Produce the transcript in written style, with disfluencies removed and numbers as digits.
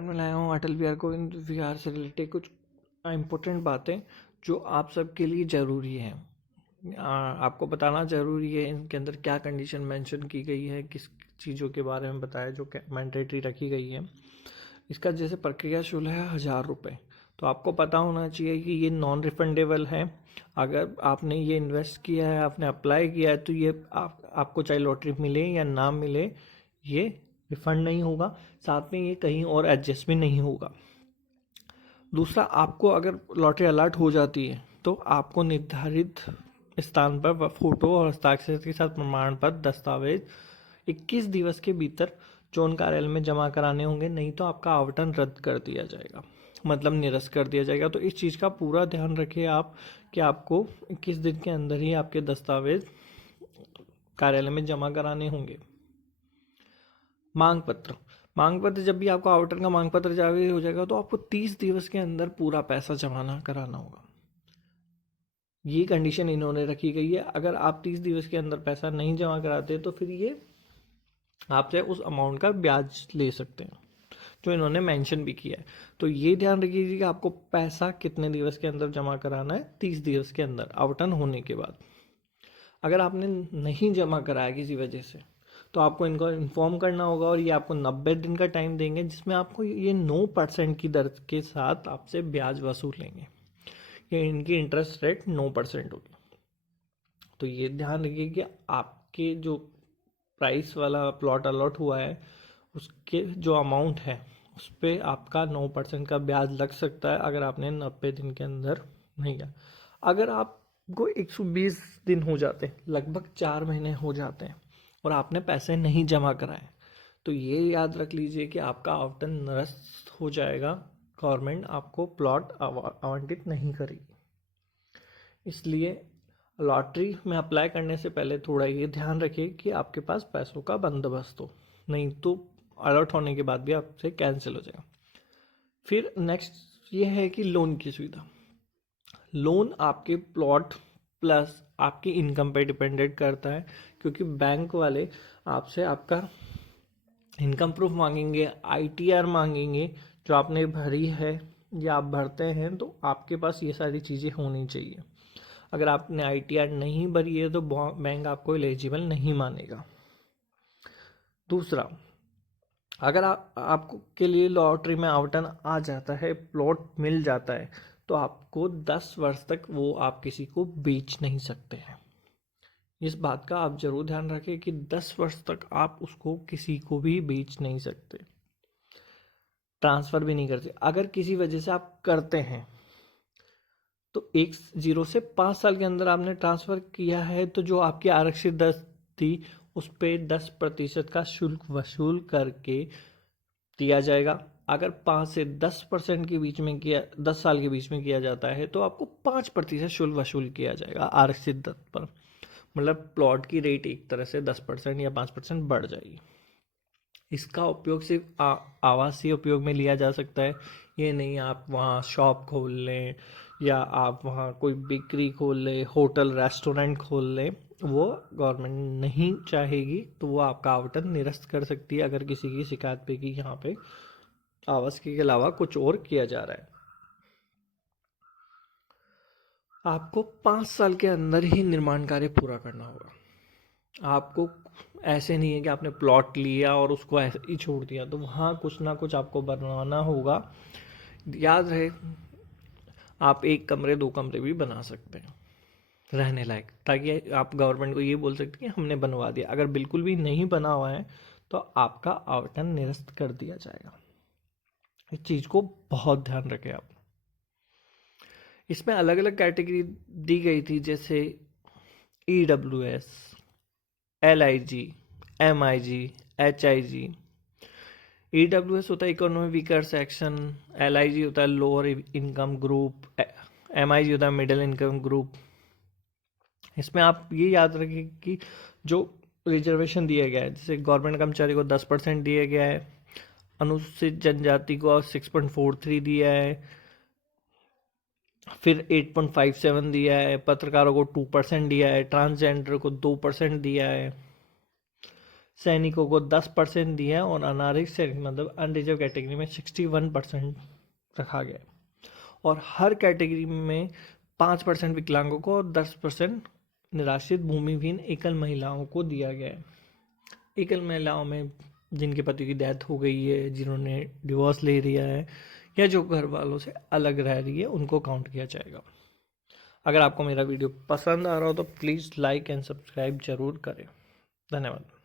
Content में लाया हूँ अटल बिहारी गोविंद विहार से रिलेटेड कुछ इम्पोर्टेंट बातें जो आप सबके लिए ज़रूरी है। आपको बताना ज़रूरी है इनके अंदर क्या कंडीशन मेंशन की गई है, किस चीज़ों के बारे में बताया जो मैंडेटरी रखी गई है। इसका जैसे प्रक्रिया शुल्क है 1000 रुपये, तो आपको पता होना चाहिए कि ये नॉन रिफंडेबल है। अगर आपने ये इन्वेस्ट किया है, आपने अप्लाई किया है, तो ये आपको चाहे लॉटरी मिले या ना मिले, ये रिफंड नहीं होगा। साथ में ये कहीं और एडजस्ट भी नहीं होगा। दूसरा, आपको अगर लॉटरी अलर्ट हो जाती है तो आपको निर्धारित स्थान पर फोटो और हस्ताक्षर के साथ प्रमाण पत्र दस्तावेज 21 दिवस के भीतर चोन कार्यालय में जमा कराने होंगे, नहीं तो आपका आवंटन रद्द कर दिया जाएगा, मतलब निरस्त कर दिया जाएगा। तो इस चीज़ का पूरा ध्यान रखिए आप कि आपको 21 दिन के अंदर ही आपके दस्तावेज कार्यालय में जमा कराने होंगे। मांग पत्र जब भी आपका आवंटन का मांग पत्र जारी हो जाएगा तो आपको 30 दिवस के अंदर पूरा पैसा जमा कराना होगा। ये कंडीशन इन्होंने रखी गई है। अगर आप 30 दिवस के अंदर पैसा नहीं जमा कराते तो फिर ये आपसे उस अमाउंट का ब्याज ले सकते हैं, जो इन्होंने मेंशन भी किया है। तो ये ध्यान रखिए कि आपको पैसा कितने दिवस के अंदर जमा कराना है। 30 दिवस के अंदर आवंटन होने के बाद। अगर आपने नहीं जमा कराया किसी वजह से, तो आपको इनको इन्फॉर्म करना होगा और ये आपको 90 दिन का टाइम देंगे, जिसमें आपको ये 9% की दर के साथ आपसे ब्याज वसूल लेंगे। ये इनकी इंटरेस्ट रेट 9% होगी। तो ये ध्यान रखिए कि आपके जो प्राइस वाला प्लॉट अलॉट हुआ है उसके जो अमाउंट है उस पर आपका 9% का ब्याज लग सकता है अगर आपने 90 दिन के अंदर नहीं किया। अगर आपको 120 दिन हो जाते हैं, लगभग 4 महीने हो जाते हैं और आपने पैसे नहीं जमा कराए, तो ये याद रख लीजिए कि आपका आवंटन निरस्त हो जाएगा। गवर्नमेंट आपको प्लॉट आवंटित नहीं करेगी। इसलिए लॉटरी में अप्लाई करने से पहले थोड़ा ये ध्यान रखिए कि आपके पास पैसों का बंदोबस्त हो, नहीं तो अलर्ट होने के बाद भी आपसे कैंसिल हो जाएगा। फिर नेक्स्ट ये है कि लोन की सुविधा। लोन आपके प्लॉट प्लस आपकी इनकम पे डिपेंडेंट करता है, क्योंकि बैंक वाले आपसे आपका इनकम प्रूफ मांगेंगे, आईटीआर मांगेंगे जो आपने भरी है या आप भरते हैं, तो आपके पास ये सारी चीज़ें होनी चाहिए। अगर आपने आईटीआर नहीं भरी है तो बैंक आपको एलिजिबल नहीं मानेगा। दूसरा, अगर आपको के लिए लॉटरी में आवंटन आ जाता है, प्लॉट मिल जाता है, तो आपको 10 वर्ष तक वो आप किसी को बेच नहीं सकते हैं। इस बात का आप जरूर ध्यान रखें कि 10 वर्ष तक आप उसको किसी को भी बेच नहीं सकते, ट्रांसफ़र भी नहीं करते। अगर किसी वजह से आप करते हैं तो 0 से 5 साल के अंदर आपने ट्रांसफ़र किया है तो जो आपकी आरक्षित दर थी उस पर 10% का शुल्क वसूल करके दिया जाएगा। अगर 5 से 10% के बीच में किया, 10 साल के बीच में किया जाता है तो आपको 5% शुल्क वसूल किया जाएगा आरक्षित दर पर। मतलब प्लॉट की रेट एक तरह से 10% या 5% बढ़ जाएगी। इसका उपयोग सिर्फ आवासीय उपयोग में लिया जा सकता है। ये नहीं आप वहाँ शॉप खोल लें या आप वहाँ कोई बिक्री खोल लें, होटल रेस्टोरेंट खोल लें, वो गवर्नमेंट नहीं चाहेगी तो वो आपका आवंटन निरस्त कर सकती है अगर किसी की शिकायत पे कि यहाँ पे आवासीय के अलावा कुछ और किया जा रहा है। आपको 5 साल के अंदर ही निर्माण कार्य पूरा करना होगा। आपको ऐसे नहीं है कि आपने प्लॉट लिया और उसको ऐसे ही छोड़ दिया, तो वहाँ कुछ ना कुछ आपको बनवाना होगा। याद रहे, आप 1 कमरे 2 कमरे भी बना सकते हैं रहने लायक, ताकि आप गवर्नमेंट को ये बोल सकते हैं कि हमने बनवा दिया। अगर बिल्कुल भी नहीं बना हुआ है तो आपका आवंटन निरस्त कर दिया जाएगा। इस चीज़ को बहुत ध्यान रखें आप। इसमें अलग अलग कैटेगरी दी गई थी, जैसे EWS, LIG, MIG, HIG। EWS होता है इकोनॉमी वीकर सेक्शन, LIG होता है लोअर इनकम ग्रुप, MIG होता है मिडिल इनकम ग्रुप। इसमें आप ये याद रखिए कि जो रिजर्वेशन दिया गया है, जैसे गवर्नमेंट कर्मचारी को 10% दिया गया है, अनुसूचित जनजाति को 6.43 दिया है, फिर 8.57 दिया है, पत्रकारों को 2% दिया है, ट्रांसजेंडर को 2% दिया है। सैनिकों को 10% दिया है और अनारक्षित मतलब अनरिजर्व कैटेगरी में 61% रखा गया है। और हर कैटेगरी में 5% विकलांगों को और 10% निराश्रित भूमिहीन एकल महिलाओं को दिया गया है। एकल महिलाओं में जिनके पति की डेथ हो गई है, जिन्होंने डिवोर्स ले लिया है, या जो घर वालों से अलग रह रही है, उनको काउंट किया जाएगा। अगर आपको मेरा वीडियो पसंद आ रहा हो तो प्लीज़ लाइक एंड सब्सक्राइब जरूर करें। धन्यवाद।